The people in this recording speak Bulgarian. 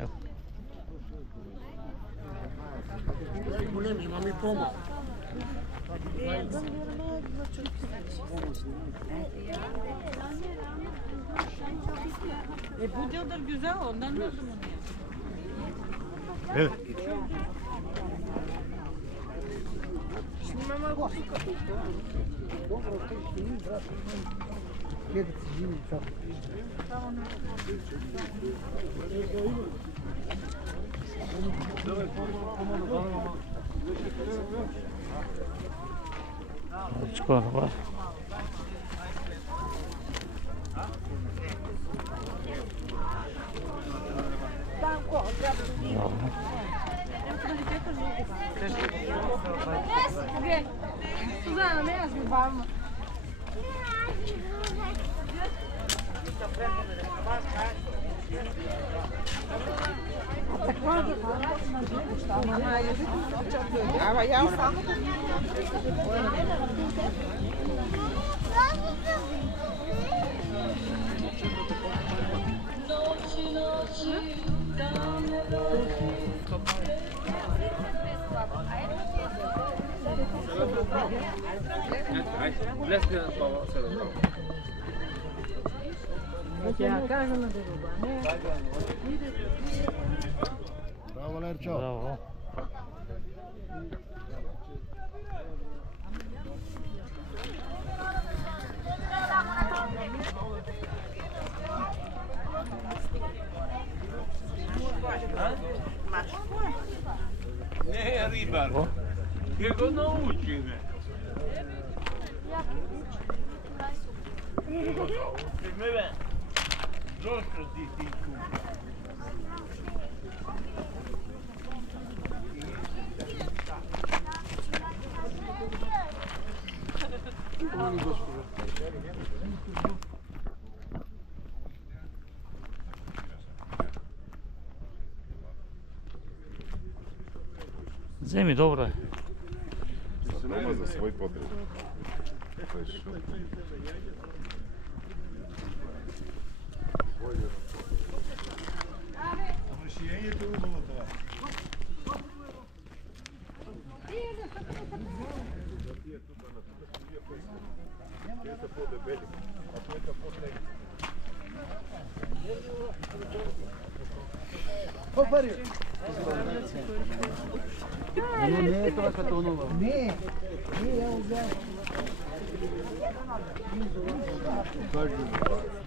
Evo. Imam i pomoć. Bu yıldır güzel ondan da bunu. Evet. Снимай могу. Добро, ты сидишь, здравствуй. Едет, сидим, все. Çikolata var. Suzana, mesmo, vamos. Bravo, Lercio. Bravo. Ne, ribaro. Che lo nauči, ne? Ne, došlo ti tu. Zemi, dobro je. Sprema za svoj potreb. Рішення tu gotovo. Попари. Не, това като нова. Не, я взял. Покажи.